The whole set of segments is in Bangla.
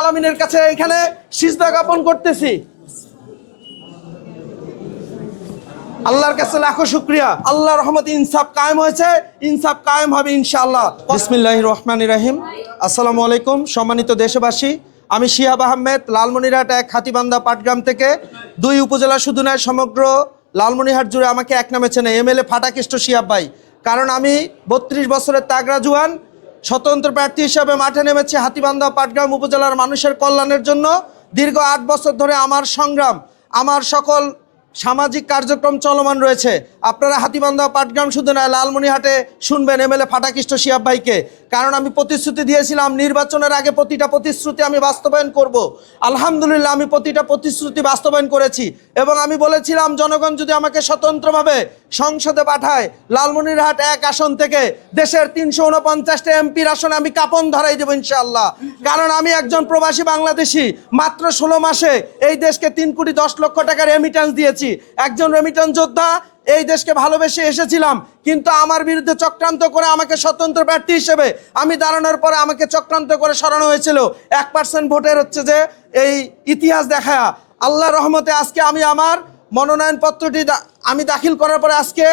আলামিনের কাছে এখানে সিজদা জ্ঞাপন করতেছি। আল্লাহর কাছে লাখো শুকরিয়া। আল্লাহর রহমতে ইনসাফ কায়েম হয়েছে, ইনসাফ কায়েম হবে ইনশাআল্লাহ। বিসমিল্লাহির রহমানির রহিম। আসসালামু আলাইকুম সম্মানিত দেশবাসী, আমি শিহাব আহমেদ লালমনিরহাট 1 হাতিবান্ধা পাটগ্রাম থেকে 2 উপজেলা শুধু নয় সমগ্র লালমনিরহাট জুড়ে আমাকে এক নামে চেনে এমএলএ ফাটাকেষ্ট শিহাব ভাই। কারণ আমি 32 বছরের তাগড়া জুয়ান স্বতন্ত্র প্রার্থী হিসাবে মাঠে নেমেছি হাতিবান্ধা পাটগ্রাম উপজেলার মানুষের কল্যাণের জন্য। দীর্ঘ 8 বছর ধরে আমার সংগ্রাম, আমার সকল সামাজিক কার্যক্রম চলমান রয়েছে। আপনারা হাতিবান্ধা পাটগ্রাম শুধু নয় লালমনিরহাটে শুনবেন এমএলএ ফাটাকেষ্ট শিহাব ভাইকে। কারণ আমি প্রতিশ্রুতি দিয়েছিলাম নির্বাচনের আগে প্রতিটা প্রতিশ্রুতি আমি বাস্তবায়ন করব। আলহামদুলিল্লাহ আমি প্রতিটা প্রতিশ্রুতি বাস্তবায়ন করেছি এবং আমি বলেছিলাম জনগণ যদি আমাকে স্বতন্ত্রভাবে সংসদে পাঠায় লালমনিরহাট 1 আসন থেকে দেশের 349টা এমপির আসনে আমি কাপন ধরাই দেবো ইনশাআল্লাহ। কারণ আমি একজন প্রবাসী বাংলাদেশি, মাত্র 16 মাসে এই দেশকে 3 কোটি 10 লক্ষ টাকার রেমিটেন্স দিয়েছি। একজন রেমিটেন্স যোদ্ধা, এই দেশকে ভালোবেসে এসেছিলাম, কিন্তু আমার বিরুদ্ধে চক্রান্ত করে আমাকে স্বতন্ত্র প্রার্থী হিসেবে আমি দাঁড়ানোর পরে আমাকে চক্রান্ত করে সরানো হয়েছিল। 1% ভোটের হচ্ছে যে এই ইতিহাস দেখা। আল্লাহর রহমতে আজকে আমি আমার মনোনয়নপত্রটি আমি দাখিল করার পরে, আজকে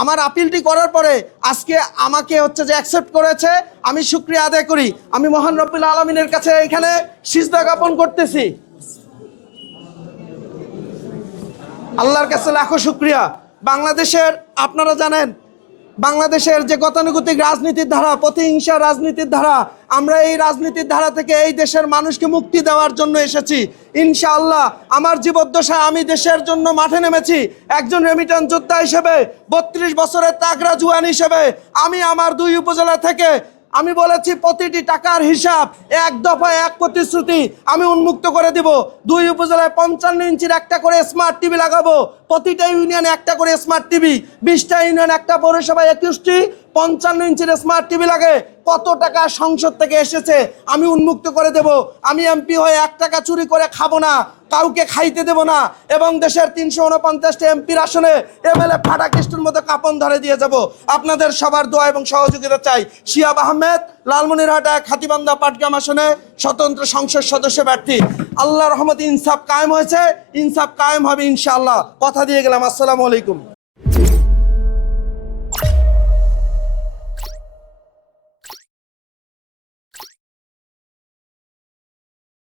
আমার আপিলটি করার পরে আজকে আমাকে হচ্ছে যে অ্যাকসেপ্ট করেছে। আমি শুকরিয়া আদায় করি। আমি মহান রব্বুল আলামিনের কাছে এখানে সিজদা জ্ঞাপন করতেছি। আল্লাহর কাছে লাখো শুকরিয়া। বাংলাদেশের আপনারা জানেন বাংলাদেশের যে গতানুগতিক রাজনীতির ধারা, প্রতিহিংসা রাজনীতির ধারা, আমরা এই রাজনীতির ধারা থেকে এই দেশের মানুষকে মুক্তি দেওয়ার জন্য এসেছি ইনশাআল্লাহ। আমার জীবদ্দশায় আমি দেশের জন্য মাঠে নেমেছি একজন রেমিটেন্স যোদ্ধা হিসেবে, 32 বছরের তাগড়া জুয়ান হিসেবে। আমি আমার 2 উপজেলা থেকে আমি বলেছি প্রতিটি টাকার হিসাব, এক দফায় এক প্রতিশ্রুতি আমি উন্মুক্ত করে দিব। 2 উপজেলায় 55 ইঞ্চির একটা করে স্মার্ট টিভি লাগাবো, প্রতিটা ইউনিয়নে একটা করে স্মার্ট টিভি, 20টা ইউনিয়ন, একটা পৌরসভায় 21টি 55 ইঞ্চির স্মার্ট টিভি লাগে। কত টাকা সংসদ থেকে এসেছে আমি উন্মুক্ত করে দেব। আমি এমপি হয়ে 1 টাকা চুরি করে খাবো না, কাউকে খাইতে দেব না এবং দেশের 349টা এমপির আসনে এমএলএ ফাটাকেষ্টর মতো কাপন ধরে দিয়ে যাব। আপনাদের সবার দোয়া এবং সহযোগিতা চাই। শিহাব আহমেদ লালমনিরহাট 1 হাতিবান্ধা পাটগ্রাম আসনে স্বতন্ত্র সংসদ সদস্য প্রার্থী। আল্লাহর রহমতে ইনসাফ কায়েম হয়েছে, ইনসাফ কায়েম হবে ইনশাআল্লাহ। কথা দিয়ে গেলাম। আসসালামু আলাইকুম।